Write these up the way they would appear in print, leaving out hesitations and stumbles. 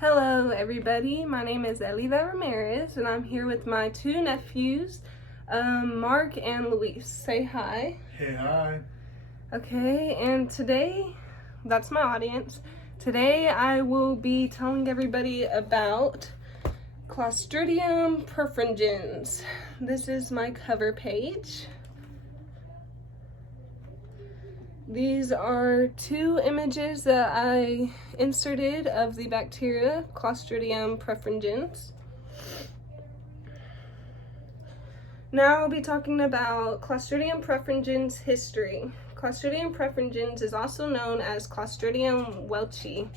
Hello everybody, my name is Elida Ramirez and I'm here with my two nephews, Mark and Luis. Say hi. Hey, hi. Okay, and today, that's my audience. Today I will be telling everybody about Clostridium perfringens. This is my cover page. These are two images that I inserted of the bacteria Clostridium perfringens. Now I'll be talking about Clostridium perfringens history. Clostridium perfringens is also known as Clostridium welchi.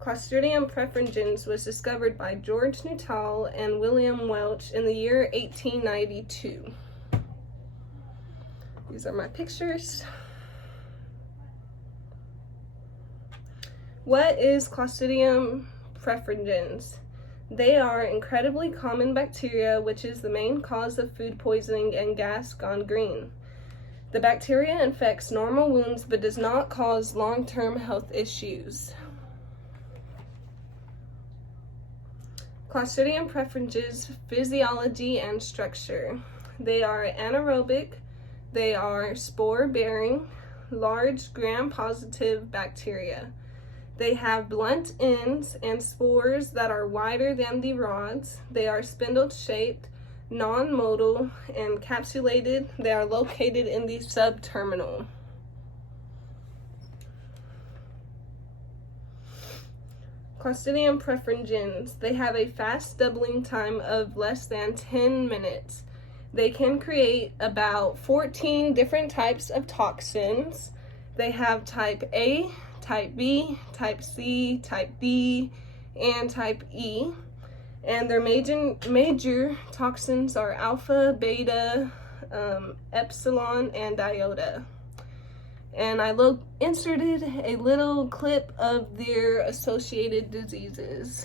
Clostridium perfringens was discovered by George Nuttall and William Welch in the year 1892. These are my pictures. What is Clostridium perfringens? They are incredibly common bacteria, which is the main cause of food poisoning and gas gone green. The bacteria infects normal wounds but does not cause long-term health issues. Clostridium perfringens physiology and structure. They are anaerobic, they are spore-bearing, large gram-positive bacteria. They have blunt ends and spores that are wider than the rods. They are spindle-shaped, non-motile, and capsulated. They are located in the subterminal. Clostridium perfringens. They have a fast doubling time of less than 10 minutes. They can create about 14 different types of toxins. They have type A, type B, type C, type D, and type E. And their major toxins are alpha, beta, epsilon, and iota. And I inserted a little clip of their associated diseases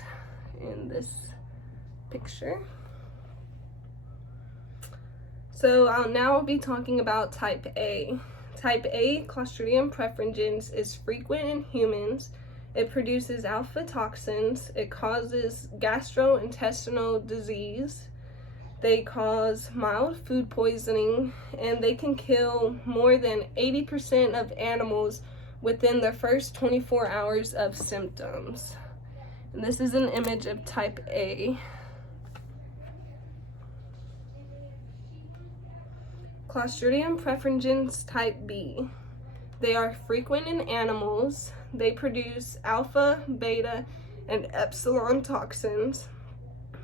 in this picture. So I'll now be talking about type A. Type A Clostridium perfringens is frequent in humans. It produces alpha toxins. It causes gastrointestinal disease. They cause mild food poisoning, and they can kill more than 80% of animals within the first 24 hours of symptoms. And this is an image of type A. Clostridium perfringens type B. They are frequent in animals. They produce alpha, beta, and epsilon toxins.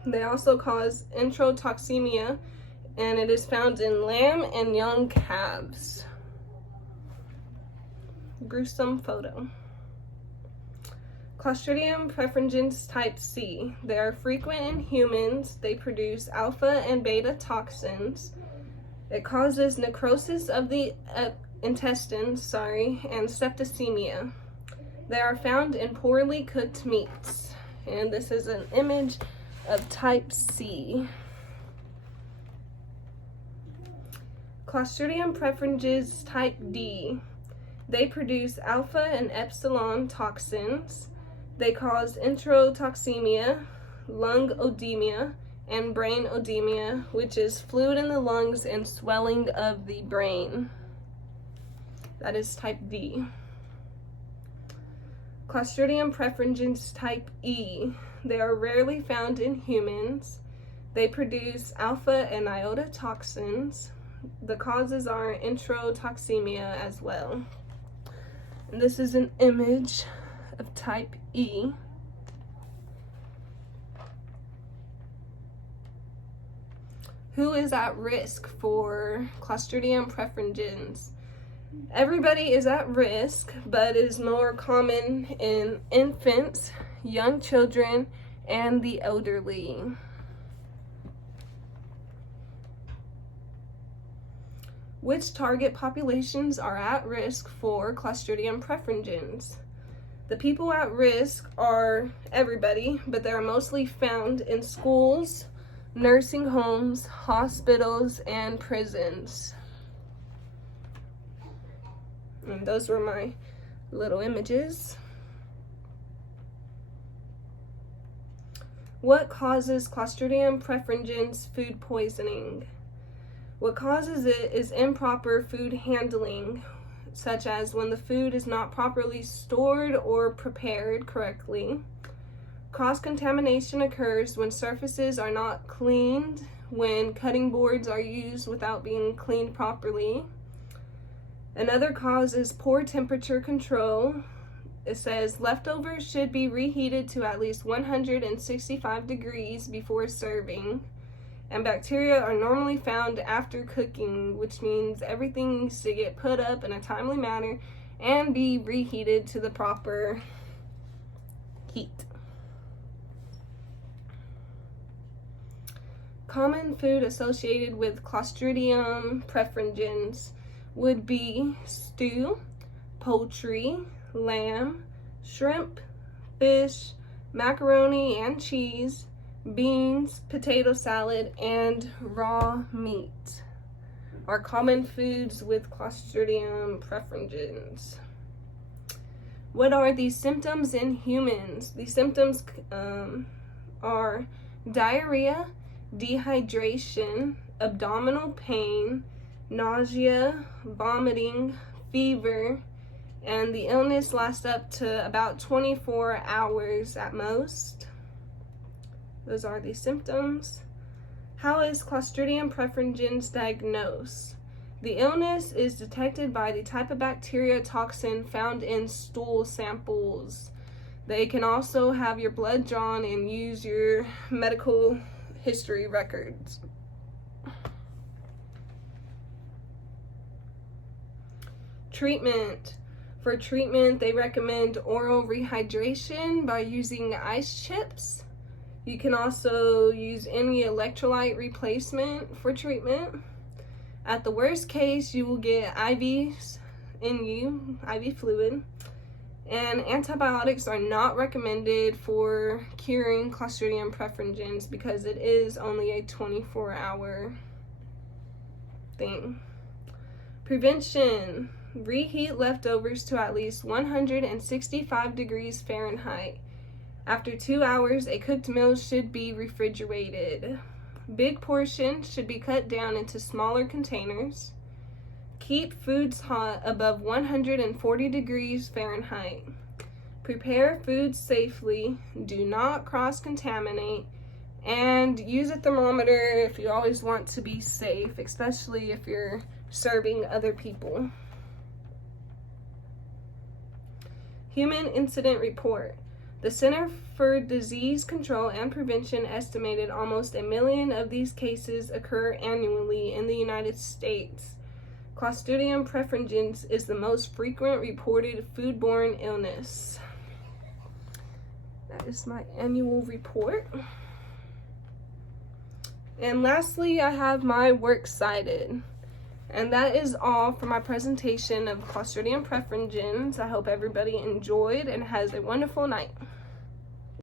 They also cause enterotoxemia, and it is found in lamb and young calves. Gruesome photo. Clostridium perfringens type C. They are frequent in humans. They produce alpha and beta toxins. It causes necrosis of the intestines, and septicemia. They are found in poorly cooked meats. And this is an image of type C. Clostridium perfringens type D. They produce alpha and epsilon toxins. They cause enterotoxemia, lung edema, and brain edema, which is fluid in the lungs and swelling of the brain. That is type D. Clostridium perfringens type E. They are rarely found in humans. They produce alpha and iota toxins. The causes are enterotoxemia as well. And this is an image of type E. Who is at risk for Clostridium perfringens? Everybody is at risk, but it is more common in infants, young children, and the elderly. Which target populations are at risk for Clostridium perfringens? The people at risk are everybody, but they are mostly found in schools, nursing homes, hospitals, and prisons. And those were my little images. What causes Clostridium perfringens food poisoning? What causes it is improper food handling, such as when the food is not properly stored or prepared correctly. Cross-contamination occurs when surfaces are not cleaned, when cutting boards are used without being cleaned properly. Another cause is poor temperature control. It says leftovers should be reheated to at least 165 degrees before serving. And bacteria are normally found after cooking, which means everything needs to get put up in a timely manner and be reheated to the proper heat. Common food associated with Clostridium perfringens would be stew, poultry, lamb, shrimp, fish, macaroni and cheese, beans, potato salad, and raw meat are common foods with Clostridium perfringens. What are these symptoms in humans? These symptoms are diarrhea, dehydration, abdominal pain, nausea, vomiting, fever, and the illness lasts up to about 24 hours at most. Those are the symptoms. How is Clostridium perfringens diagnosed? The illness is detected by the type of bacteria toxin found in stool samples. They can also have your blood drawn and use your medical history records. Treatment. For treatment, they recommend oral rehydration by using ice chips. You can also use any electrolyte replacement for treatment. At the worst case, you will get IVs in you, IV fluid. And antibiotics are not recommended for curing Clostridium perfringens because it is only a 24-hour thing. Prevention. Reheat leftovers to at least 165 degrees Fahrenheit. After 2 hours, a cooked meal should be refrigerated. Big portions should be cut down into smaller containers. Keep foods hot above 140 degrees Fahrenheit. Prepare foods safely. Do not cross-contaminate. And use a thermometer if you always want to be safe, especially if you're serving other people. Human Incident Report. The Center for Disease Control and Prevention estimated almost 1 million of these cases occur annually in the United States. Clostridium perfringens is the most frequent reported foodborne illness. That is my annual report. And lastly, I have my works cited. And that is all for my presentation of Clostridium perfringens. I hope everybody enjoyed and has a wonderful night.